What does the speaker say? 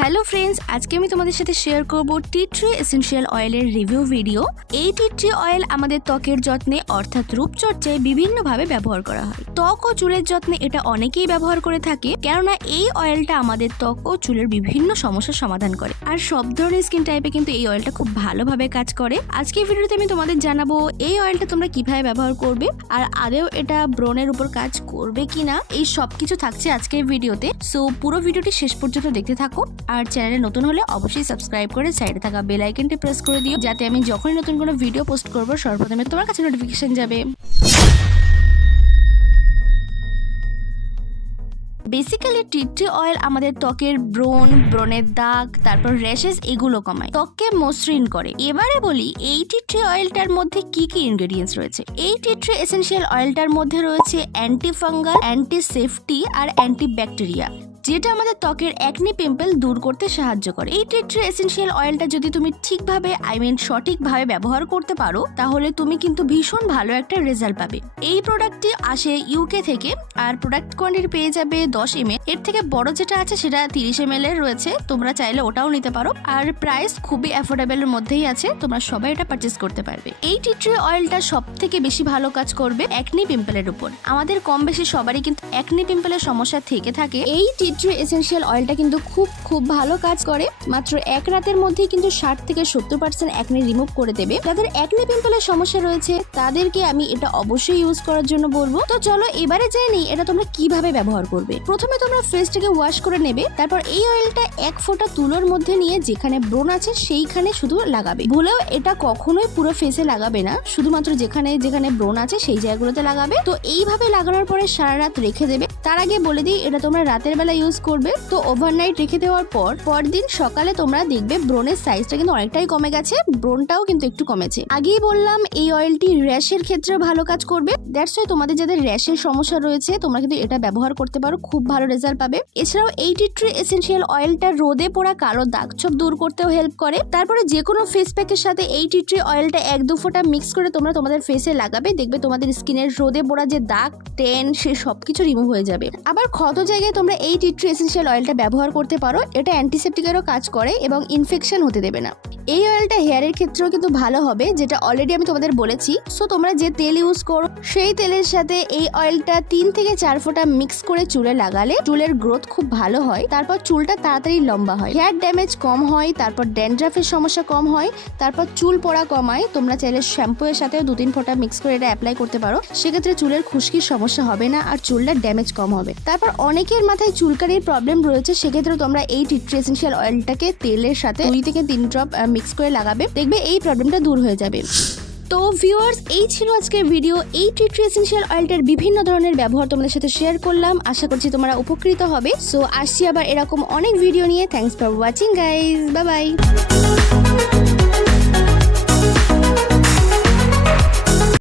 Hello friends, আজকে আমি তোমাদের সাথে শেয়ার করব টি ট্রি এসেনশিয়াল অয়েলের রিভিউ ভিডিও। এই টি ট্রি অয়েল আমাদের ত্বকের যত্নে অর্থাৎ রূপচর্চায় বিভিন্নভাবে ব্যবহার করা হয়। ত্বক ও চুলের যত্নে এটা অনেকেই ব্যবহার করে থাকে, কেননা এই অয়েলটা আমাদের ত্বক ও চুলের বিভিন্ন সমস্যার সমাধান করে। আর সব ধরনের স্কিন টাইপে কিন্তু এই অয়েলটা খুব ভালোভাবে কাজ করে। আজকে ভিডিওতে আমি তোমাদের জানাবো এই অয়েলটা তোমরা কিভাবে ব্যবহার করবে, আর আদেও এটা ব্রণের উপর কাজ করবে কিনা, এই সব কিছু থাকছে আজকের ভিডিওতে। সো পুরো ভিডিওটি শেষ পর্যন্ত দেখতে থাকো। আর চ্যানেলে নতুন হলে অবশ্যই সাবস্ক্রাইব করে সাইডে থাকা বেল আইকনটি প্রেস করে দিও, যাতে আমি যখনই নতুন কোনো ভিডিও পোস্ট করব সর্বপ্রথমে তোমার কাছে নোটিফিকেশন যাবে। বেসিক্যালি টি ট্রি অয়েল আমাদের ত্বকের ব্রণের দাগ, তারপর র্যাশেস এগুলো কমায়, ত্বককে মসৃণ করে। এবারে বলি এই টি ট্রি অয়েলটার মধ্যে কি কি ইনগ্রেডিয়েন্টস রয়েছে। এই টি ট্রি এসেনশিয়াল অয়েলটার মধ্যে রয়েছে অ্যান্টি ফাঙ্গাল, অ্যান্টি সেফটি আর অ্যান্টি ব্যাকটেরিয়া, যেটা আমাদের ত্বকের অ্যাকনি পিম্পল দূর করতে সাহায্য করে। এই টি ট্রি এসেনশিয়াল অয়েলটা যদি তুমি ঠিকভাবে সঠিকভাবে ব্যবহার করতে পারো, তাহলে তুমি কিন্তু ভীষণ ভালো একটা রেজাল্ট পাবে। এই প্রোডাক্টটি আসে ইউকে থেকে, আর প্রোডাক্ট কোয়ান্টিটি পেয়ে যাবে 10 ml। এর থেকে বড় যেটা আছে সেটা 30 ml এর রয়েছে, তোমরা চাইলে ওটাও নিতে পারো। আর প্রাইস খুবই অ্যাফোর্ডেবল এর মধ্যেই আছে, তোমরা সবাই এটা পারচেজ করতে পারবে। এই টি ট্রি অয়েলটা সব থেকে বেশি ভালো কাজ করবে অ্যাকনি পিম্পলের উপর। আমাদের কম বেশি সবারই কিন্তু অ্যাকনি পিম্পলের সমস্যা থেকে থাকে। এই টি ট্রি এসেনশিয়াল অয়েলটা কিন্তু খুব ভালো কাজ করে। মাত্র এক রাতের মধ্যেই কিন্তু 60 থেকে 70% অ্যাকনি রিমুভ করে দেবে। যাদের অ্যাকনি পিম্পলের সমস্যা রয়েছে তাদেরকে আমি এটা অবশ্যই ইউজ করার জন্য বলবো। তো চলো এবারে জেনে নিই এটা তোমরা কিভাবে ব্যবহার করবে। প্রথমে তোমরা ফেসটাকে ওয়াশ করে নেবে, তারপর এই অয়েলটা এক ফোঁটা তুলোর মধ্যে নিয়ে যেখানে ব্রণ আছে সেইখানে শুধু লাগাবে। ভুলেও এটা কখনোই পুরো ফেসে লাগাবে না, শুধুমাত্র যেখানে যেখানে ব্রণ আছে সেই জায়গাগুলোতে লাগাবে। তো এইভাবে লাগানোর পরে সারা রাত রেখে দেবে। তার আগে বলে দিই এটা তোমরা রাতের বেলা ইউজ করবে। তো ওভারনাইট রেখে দেওয়ার পর পরদিন সকালে তোমরা দেখবে ব্রণের সাইজটা কিন্তু অনেকটাই কমে গেছে, ব্রণটাও কিন্তু একটু কমেছে। আগেই বললাম এই অয়েলটি র্যাশের ক্ষেত্রে ভালো কাজ করবে। দ্যাটস ওয়াই তোমাদের যাদের র্যাশের সমস্যা রয়েছে তোমরা কিন্তু এটা ব্যবহার করতে পারো, খুব ভালো রেজাল্ট পাবে। এছাড়াও এই টি ট্রি এসেনশিয়াল অয়েলটা রোদে পোড়া কালো দাগ ছোপ দূর করতেও হেল্প করে। তারপরে যে কোনো ফেস প্যাকের সাথে এই টি ট্রি অয়েলটা 1-2 ফোঁটা মিক্স করে তোমরা তোমাদের ফেসে লাগাবে, দেখবে তোমাদের স্কিনের রোদে পোড়া যে দাগ, টেন, সে সবকিছু রিমুভ হয়ে যাবে। আবার ক্ষত জায়গায় তোমরা এই টি ট্রি এসেনশিয়াল অয়েলটা ব্যবহার করতে পারো। এটা অ্যান্টিসেপ্টিকেরও কাজ করে এবং ইনফেকশন হতে দেবে না। এই অয়েলটা হেয়ারের ক্ষেত্রেও কিন্তু ভালো হবে, যেটা অলরেডি আমি তোমাদের বলেছি। সো তোমরা যে তেল ইউজ করো সেই তেলের সাথে এই অয়েলটা 3 থেকে 4 ফোঁটা মিক্স করে চুলে লাগালে চুলের গ্রোথ খুব ভালো হয়, তারপর চুলটা তাড়াতাড়ি লম্বা হয়, হেয়ার ড্যামেজ কম হয়, তারপর ড্যান্ড্রাফের সমস্যা কম হয়, তারপর চুল পড়া কমায়। তোমরা চাইলে শ্যাম্পু এর সাথে 2-3 ফোঁটা মিক্স করে এটা অ্যাপ্লাই করতে পারো, সেক্ষেত্রে চুলের খুশকির সমস্যা হবে না আর চুলটা ড্যামেজ কম হবে। তারপর অনেকের মাথায় চুলকানির প্রবলেম রয়েছে, সেক্ষেত্রে তোমরা এই টি ট্রি এসেনশিয়াল অয়েলটাকে তেলের সাথে 2 থেকে 3 ড্রপ মিক্স করে লাগাবে, দেখবে এই প্রবলেমটা দূর হয়ে যাবে। তো ভিউয়ার্স, এই ছিল আজকের ভিডিও। এই টি ট্রি এসেনশিয়াল অয়েলটার বিভিন্ন ধরনের ব্যবহার তোমাদের সাথে শেয়ার করলাম, আশা করছি তোমরা উপকৃত হবে। সো আসছি আবার এরকম অনেক ভিডিও নিয়ে। Thanks for watching guys, bye bye.